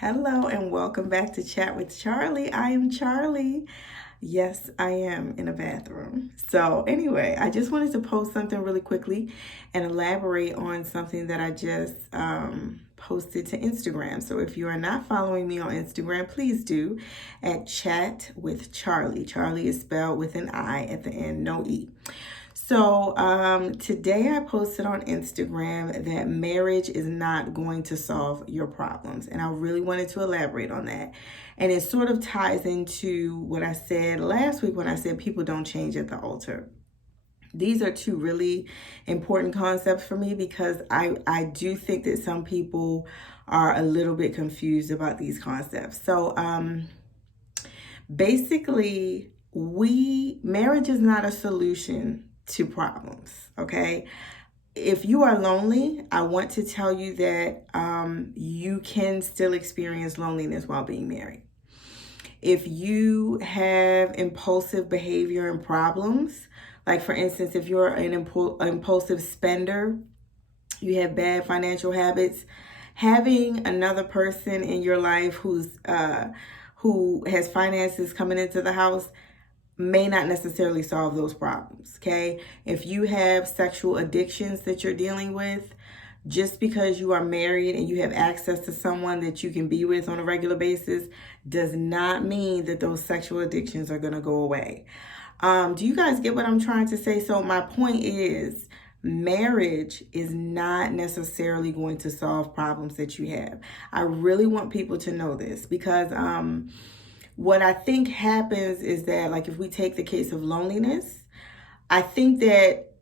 Hello and welcome back to Chat with Charlie. I am Charlie. Yes, I am in a bathroom. So, anyway, I just wanted to post something really quickly and elaborate on something that I just posted to Instagram. So, if you are not following me on Instagram, please do at Chat with Charlie. Charlie is spelled with an I at the end, no E. So today I posted on Instagram that marriage is not going to solve your problems. And I really wanted to elaborate on that. And it sort of ties into what I said last week when I said people don't change at the altar. These are two really important concepts for me because I do think that some people are a little bit confused about these concepts. So basically, marriage is not a solution to problems, okay? If you are lonely, I want to tell you that you can still experience loneliness while being married. If you have impulsive behavior and problems, like for instance, if you're an impulsive spender, you have bad financial habits, having another person in your life who has finances coming into the house may not necessarily solve those problems, okay? If you have sexual addictions that you're dealing with, just because you are married and you have access to someone that you can be with on a regular basis does not mean that those sexual addictions are gonna go away. Do you guys get what I'm trying to say? So my point is, marriage is not necessarily going to solve problems that you have. I really want people to know this because what I think happens is that, like, if we take the case of loneliness, I think that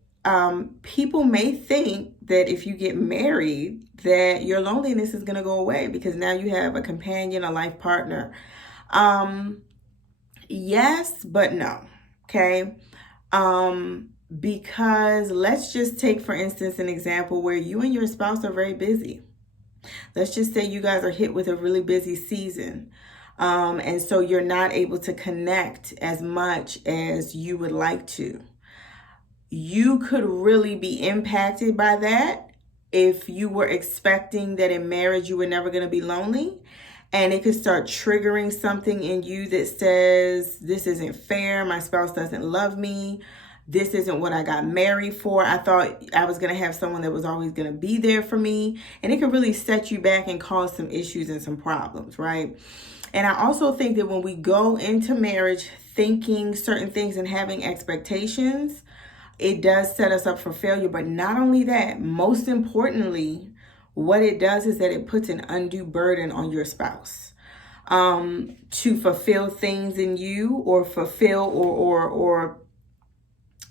people may think that if you get married, that your loneliness is going to go away because now you have a companion, a life partner. Yes, but no. Okay. Because let's just take, for instance, an example where you and your spouse are very busy. Let's just say you guys are hit with a really busy season. And so you're not able to connect as much as you would like to. You could really be impacted by that if you were expecting that in marriage you were never going to be lonely. And it could start triggering something in you that says, this isn't fair, my spouse doesn't love me, this isn't what I got married for. I thought I was going to have someone that was always going to be there for me. And it could really set you back and cause some issues and some problems, right? And I also think that when we go into marriage thinking certain things and having expectations, it does set us up for failure. But not only that, most importantly, what it does is that it puts an undue burden on your spouse to fulfill things in you or fulfill or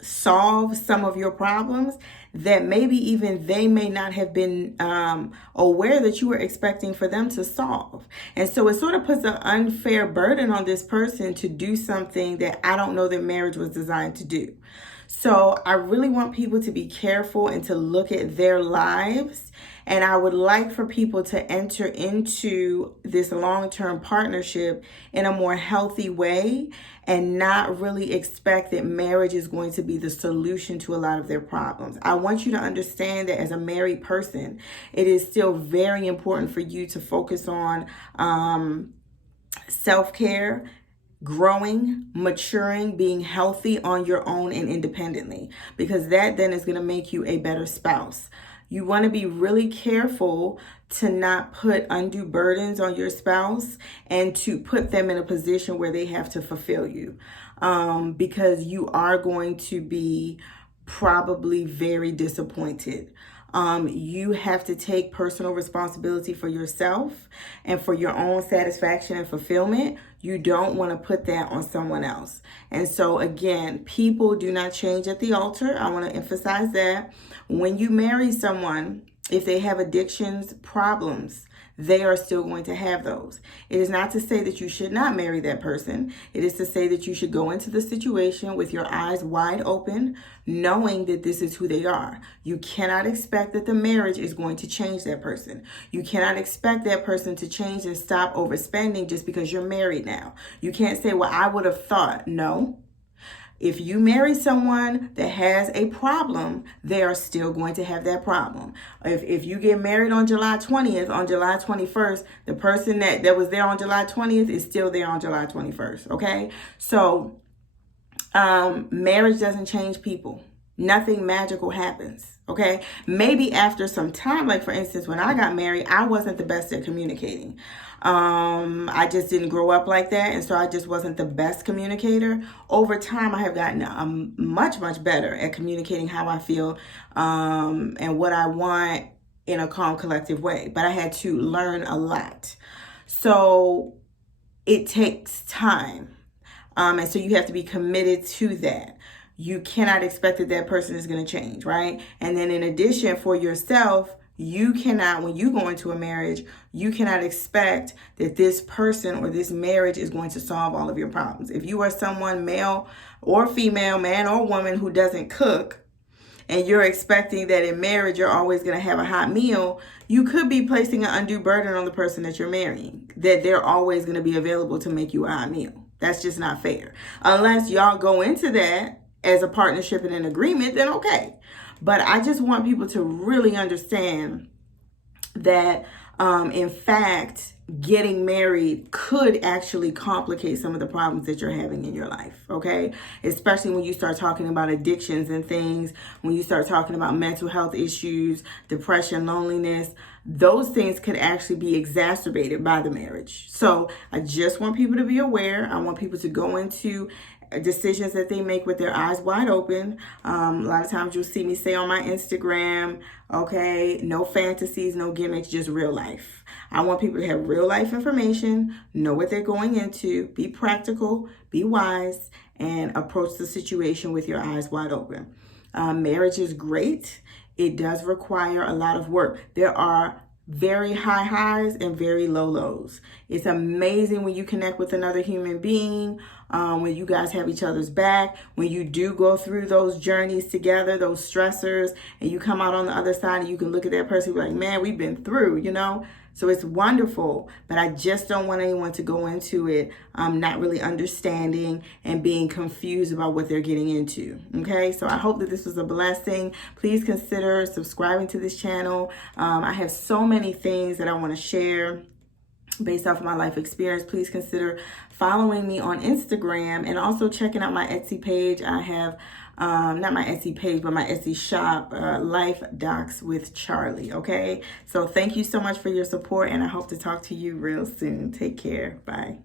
solve some of your problems that maybe even they may not have been aware that you were expecting for them to solve. And so it sort of puts an unfair burden on this person to do something that I don't know that marriage was designed to do. So I really want people to be careful and to look at their lives. And I would like for people to enter into this long-term partnership in a more healthy way and not really expect that marriage is going to be the solution to a lot of their problems. I want you to understand that as a married person, it is still very important for you to focus on self-care, growing, maturing, being healthy on your own and independently, because that then is going to make you a better spouse. You want to be really careful to not put undue burdens on your spouse and to put them in a position where they have to fulfill you, because you are going to be probably very disappointed. You have to take personal responsibility for yourself and for your own satisfaction and fulfillment. You don't want to put that on someone else. And so again, people do not change at the altar. I want to emphasize that. When you marry someone, if they have addictions, problems, they are still going to have those. It is not to say that you should not marry that person. It is to say that you should go into the situation with your eyes wide open, knowing that this is who they are. You cannot expect that the marriage is going to change that person. You cannot expect that person to change and stop overspending just because you're married now. You can't say, well, I would have thought. No. If you marry someone that has a problem, they are still going to have that problem. If you get married on July 20th, on July 21st, the person that was there on July 20th is still there on July 21st, okay? So marriage doesn't change people. Nothing magical happens, okay? Maybe after some time, like for instance, when I got married, I wasn't the best at communicating. I just didn't grow up like that, and so I just wasn't the best communicator. Over time, I have gotten much, much better at communicating how I feel and what I want in a calm, collective way. But I had to learn a lot. So it takes time. And so you have to be committed to that. You cannot expect that person is going to change, right? And then in addition, for yourself, you cannot, when you go into a marriage, you cannot expect that this person or this marriage is going to solve all of your problems. If you are someone, male or female, man or woman, who doesn't cook, and you're expecting that in marriage you're always going to have a hot meal, you could be placing an undue burden on the person that you're marrying, that they're always going to be available to make you a hot meal. That's just not fair. Unless y'all go into that as a partnership and an agreement, then okay. But I just want people to really understand that, in fact, getting married could actually complicate some of the problems that you're having in your life, okay? Especially when you start talking about addictions and things, when you start talking about mental health issues, depression, loneliness, those things could actually be exacerbated by the marriage. So I just want people to be aware. I want people to go into decisions that they make with their eyes wide open. A lot of times you'll see me say on my Instagram, okay, no fantasies, no gimmicks, just real life. I want people to have real life information, know what they're going into, be practical, be wise, and approach the situation with your eyes wide open. Marriage is great. It does require a lot of work. There are very high highs and very low lows. It's amazing when you connect with another human being, when you guys have each other's back, when you do go through those journeys together, those stressors, and you come out on the other side and you can look at that person and be like, man, we've been through, you know? So it's wonderful, but I just don't want anyone to go into it not really understanding and being confused about what they're getting into, okay? So I hope that this was a blessing. Please consider subscribing to this channel. I have so many things that I want to share based off of my life experience. Please consider following me on Instagram and also checking out my Etsy page. I have not my Etsy page, but my Etsy shop, Life Docs with Charlie, okay? So thank you so much for your support, and I hope to talk to you real soon. Take care. Bye.